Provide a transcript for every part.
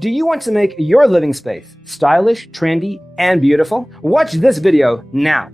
Do you want to make your living space stylish, trendy, and beautiful? Watch this video now.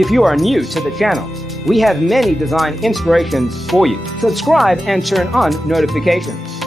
If you are new to the channel, we have many design inspirations for you. Subscribe and turn on notifications.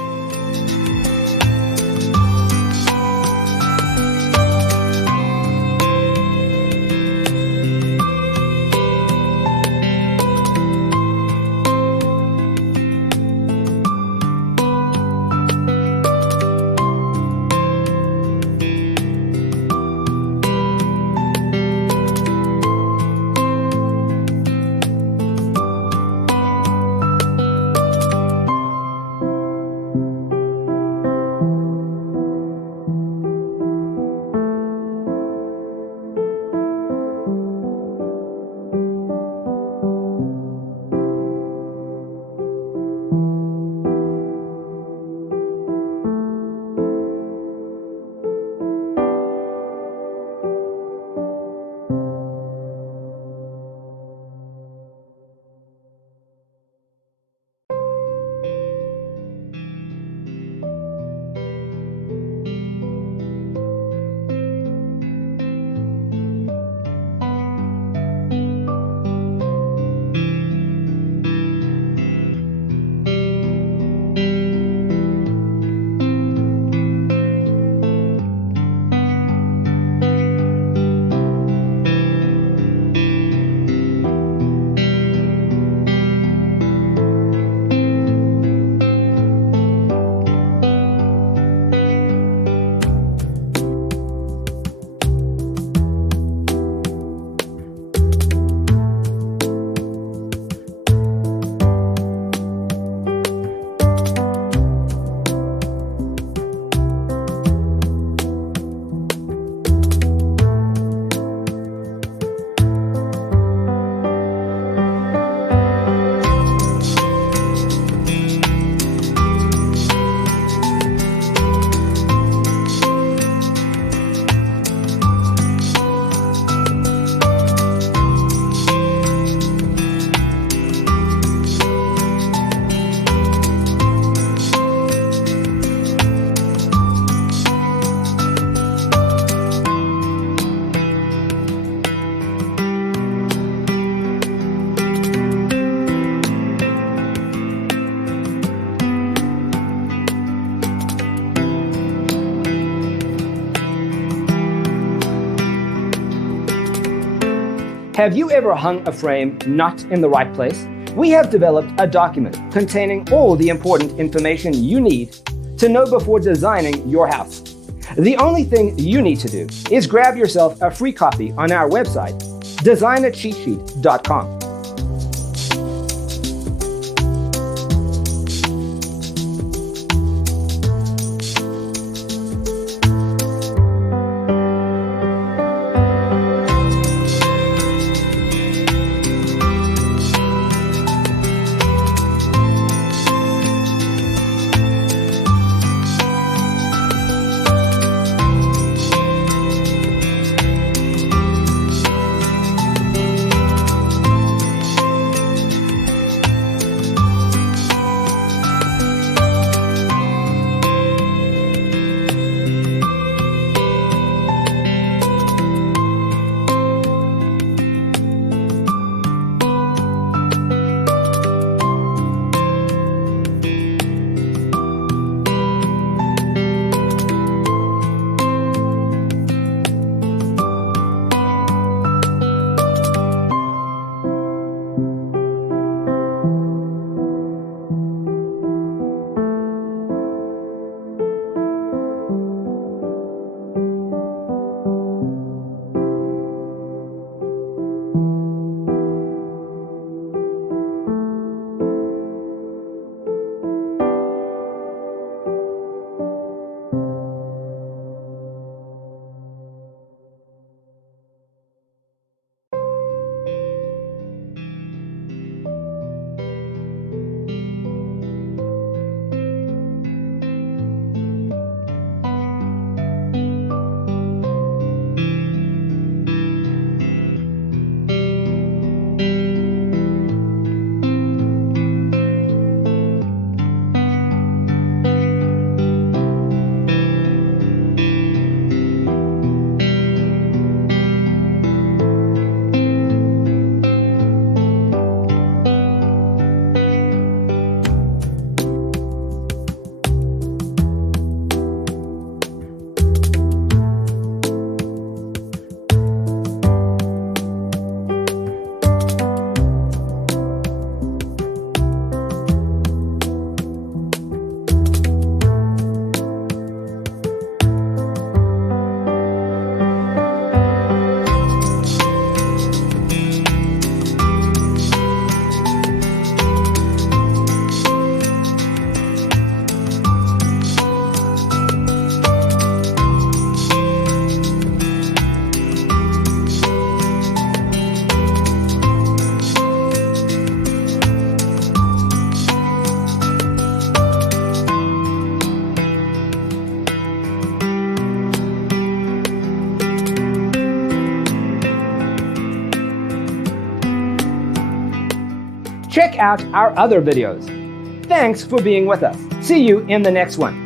Have you ever hung a frame not in the right place? We have developed a document containing all the important information you need to know before designing your house. The only thing you need to do is grab yourself a free copy on our website, designacheatsheet.com. Check out our other videos. Thanks for being with us. See you in the next one.